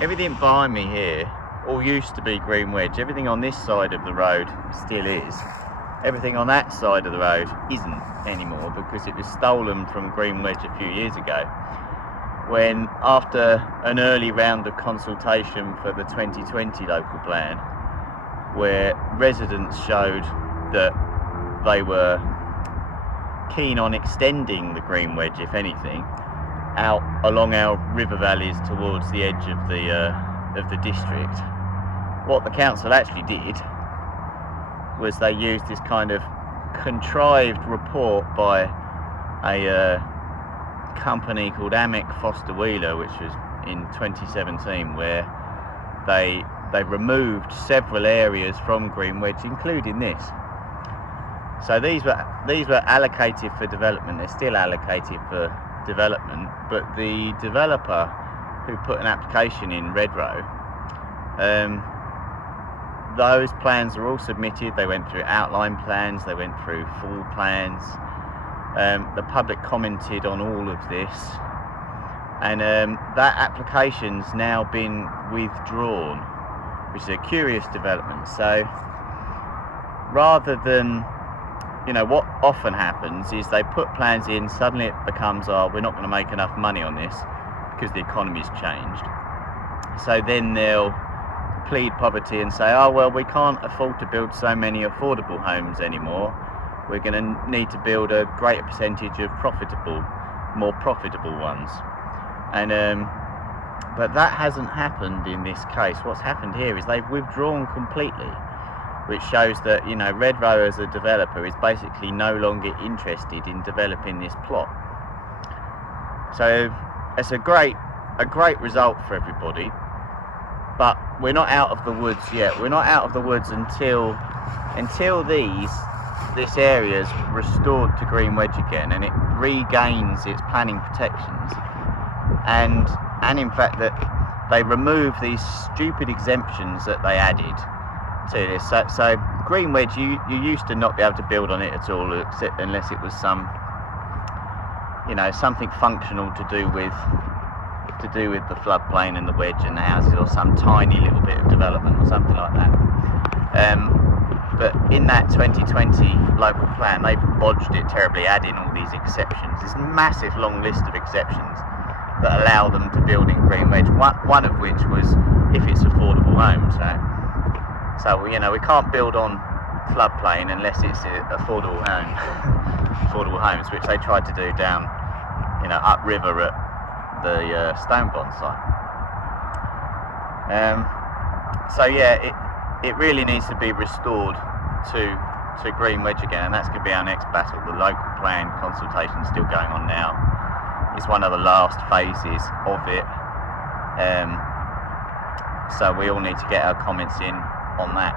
everything behind me here all used to be Green Wedge. Everything on this side of the road still is. Everything on that side of the road isn't anymore because it was stolen from Green Wedge a few years ago, when after an early round of consultation for the 2020 local plan, where residents showed that they were keen on extending the Green Wedge, if anything, out along our river valleys towards the edge of the district. What the council actually did was they used this kind of contrived report by a company called Amick Foster Wheeler, which was in 2017, where they removed several areas from Green Wedge, including this. So these were allocated for development. They're still allocated for development, but the developer who put an application in Redrow, those plans are all submitted. They went through outline plans, they went through full plans. The public commented on all of this, and that application's now been withdrawn, which is a curious development. So rather than, what often happens is they put plans in, suddenly it becomes, we're not going to make enough money on this because the economy's changed. So then they'll plead poverty and say, well, we can't afford to build so many affordable homes anymore. We're going to need to build a greater percentage of more profitable ones. And but that hasn't happened in this case. What's happened here is they've withdrawn completely, which shows that Redrow as a developer is basically no longer interested in developing this plot. So it's a great result for everybody, but we're not out of the woods yet. We're not out of the woods until this area is restored to Green Wedge again and it regains its planning protections, and in fact that they remove these stupid exemptions that they added to this. So Green Wedge, you used to not be able to build on it at all, except unless it was something functional to do with the floodplain and the wedge and the houses, or some tiny little bit of development or something like that. But in that 2020 local plan, they bodged it terribly, adding all these exceptions, this massive long list of exceptions that allow them to build in Green Wedge, one of which was if it's affordable homes. So we can't build on floodplain unless it's affordable homes, which they tried to do down, upriver at the Stonebond site. So yeah, it really needs to be restored to Green Wedge again, and that's going to be our next battle. The local plan consultation is still going on now. It's one of the last phases of it, so we all need to get our comments in on that.